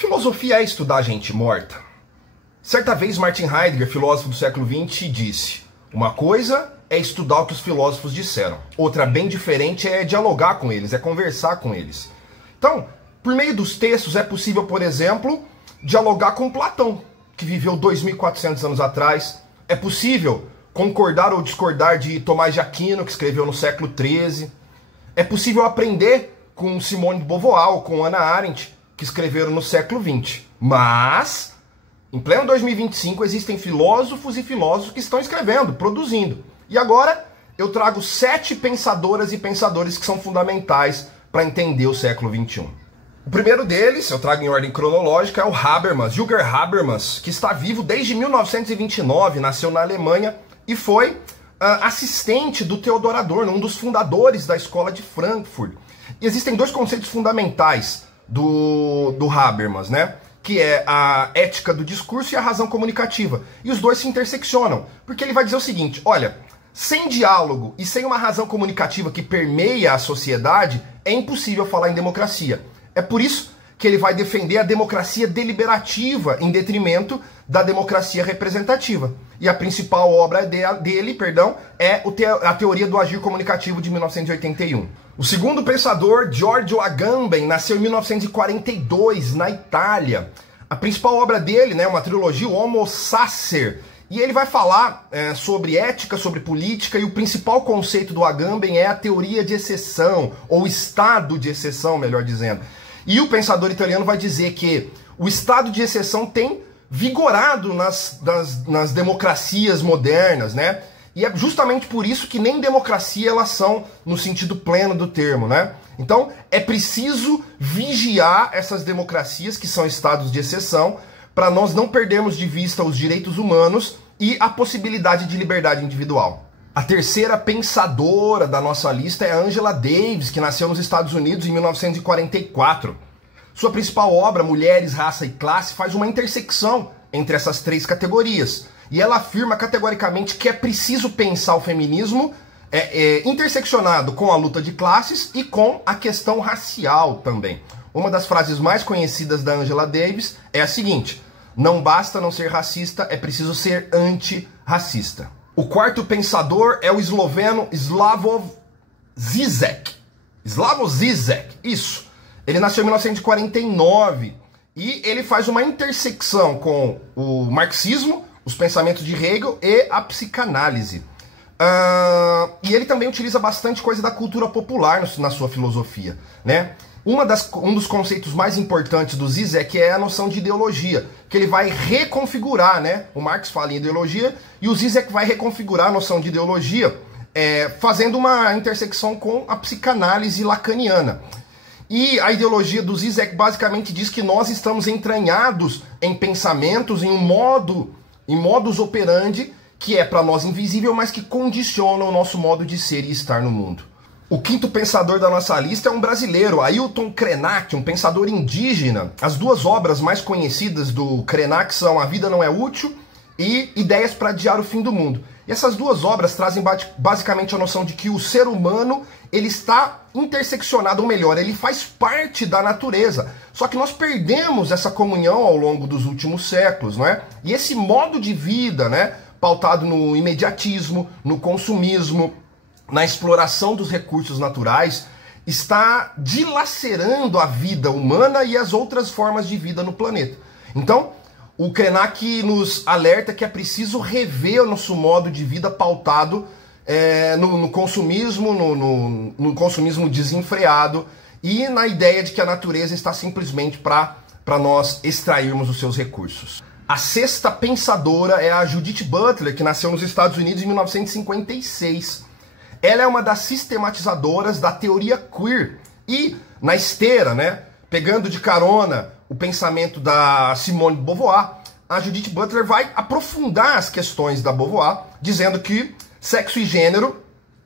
Filosofia é estudar gente morta? Certa vez Martin Heidegger, filósofo do século XX, disse: uma coisa é estudar o que os filósofos disseram, outra bem diferente é dialogar com eles, é conversar com eles. Então, por meio dos textos é possível, por exemplo, dialogar com Platão, que viveu 2.400 anos atrás. É possível concordar ou discordar de Tomás de Aquino, que escreveu no século XIII. É possível aprender com Simone de Beauvoir ou com Hannah Arendt, que escreveram no século XX. Mas, em pleno 2025, existem filósofos e filósofos que estão escrevendo, produzindo. E agora eu trago 7 pensadoras e pensadores que são fundamentais para entender o século XXI. O primeiro deles, eu trago em ordem cronológica, é o Habermas, Jürgen Habermas, que está vivo desde 1929, nasceu na Alemanha e foi assistente do Theodor Adorno, um dos fundadores da escola de Frankfurt. E existem dois conceitos fundamentais do Habermas, né? Que é a ética do discurso e a razão comunicativa. E os dois se interseccionam, porque ele vai dizer o seguinte: olha, sem diálogo e sem uma razão comunicativa que permeia a sociedade, é impossível falar em democracia. É por isso que ele vai defender a democracia deliberativa em detrimento da democracia representativa. E a principal obra dele, é a Teoria do Agir Comunicativo de 1981. O segundo pensador, Giorgio Agamben, nasceu em 1942, na Itália. A principal obra dele, né, uma trilogia, o Homo Sacer. E ele vai falar sobre ética, sobre política, e o principal conceito do Agamben é a teoria de exceção, ou estado de exceção, melhor dizendo. E o pensador italiano vai dizer que o estado de exceção tem vigorado nas democracias modernas, né? E é justamente por isso que nem democracia elas são no sentido pleno do termo, né? Então é preciso vigiar essas democracias que são estados de exceção para nós não perdermos de vista os direitos humanos e a possibilidade de liberdade individual. A terceira pensadora da nossa lista é a Angela Davis, que nasceu nos Estados Unidos em 1944. Sua principal obra, Mulheres, Raça e Classe, faz uma intersecção entre essas três categorias. E ela afirma categoricamente que é preciso pensar o feminismo interseccionado com a luta de classes e com a questão racial também. Uma das frases mais conhecidas da Angela Davis é a seguinte: não basta não ser racista, é preciso ser antirracista. O quarto pensador é o esloveno Slavoj Žižek. Slavoj Žižek, isso. Ele nasceu em 1949 e ele faz uma intersecção com o marxismo, os pensamentos de Hegel e a psicanálise. E ele também utiliza bastante coisa da cultura popular na sua filosofia, né? Um dos conceitos mais importantes do Žižek é a noção de ideologia, que ele vai reconfigurar, né? O Marx fala em ideologia e o Žižek vai reconfigurar a noção de ideologia, fazendo uma intersecção com a psicanálise lacaniana. E a ideologia do Žižek basicamente diz que nós estamos entranhados em pensamentos, em modus operandi, que é para nós invisível, mas que condiciona o nosso modo de ser e estar no mundo. O quinto pensador da nossa lista é um brasileiro, Ailton Krenak, um pensador indígena. As duas obras mais conhecidas do Krenak são A Vida Não É Útil e Ideias para Adiar o Fim do Mundo. E essas duas obras trazem basicamente a noção de que o ser humano ele está interseccionado, ou melhor, ele faz parte da natureza. Só que nós perdemos essa comunhão ao longo dos últimos séculos, não é? E esse modo de vida, né, pautado no imediatismo, no consumismo, na exploração dos recursos naturais, está dilacerando a vida humana e as outras formas de vida no planeta. Então, o Krenak nos alerta que é preciso rever o nosso modo de vida pautado no consumismo, no consumismo desenfreado e na ideia de que a natureza está simplesmente para nós extrairmos os seus recursos. A sexta pensadora é a Judith Butler, que nasceu nos Estados Unidos em 1956. Ela é uma das sistematizadoras da teoria queer. E, na esteira, né, pegando de carona o pensamento da Simone de Beauvoir, a Judith Butler vai aprofundar as questões da Beauvoir, dizendo que sexo e gênero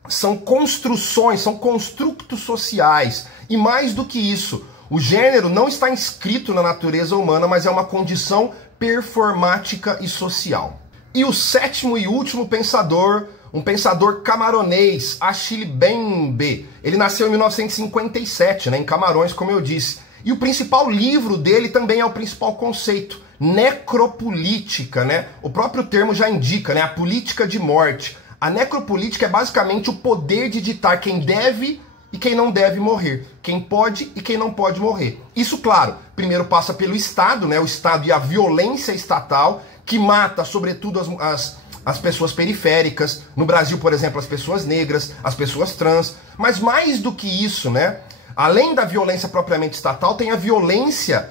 são construções, são construtos sociais. E mais do que isso, o gênero não está inscrito na natureza humana, mas é uma condição performática e social. E o sétimo e último pensador, um pensador camaronês, Achille Mbembe. Ele nasceu em 1957, né, em Camarões, como eu disse. E o principal livro dele também é o principal conceito, necropolítica, né? O próprio termo já indica, né? A política de morte. A necropolítica é basicamente o poder de ditar quem deve e quem não deve morrer, quem pode e quem não pode morrer. Isso, claro, primeiro passa pelo Estado, né? O Estado e a violência estatal, que mata, sobretudo, as pessoas periféricas. No Brasil, por exemplo, as pessoas negras, as pessoas trans. Mas mais do que isso, né? Além da violência propriamente estatal, tem a violência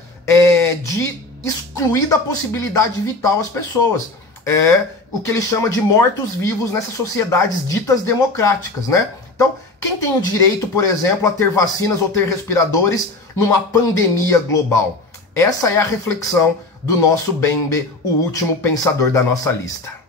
de excluir da possibilidade vital as pessoas. É o que ele chama de mortos-vivos nessas sociedades ditas democráticas, né? Então, quem tem o direito, por exemplo, a ter vacinas ou ter respiradores numa pandemia global? Essa é a reflexão do nosso Bembe, o último pensador da nossa lista.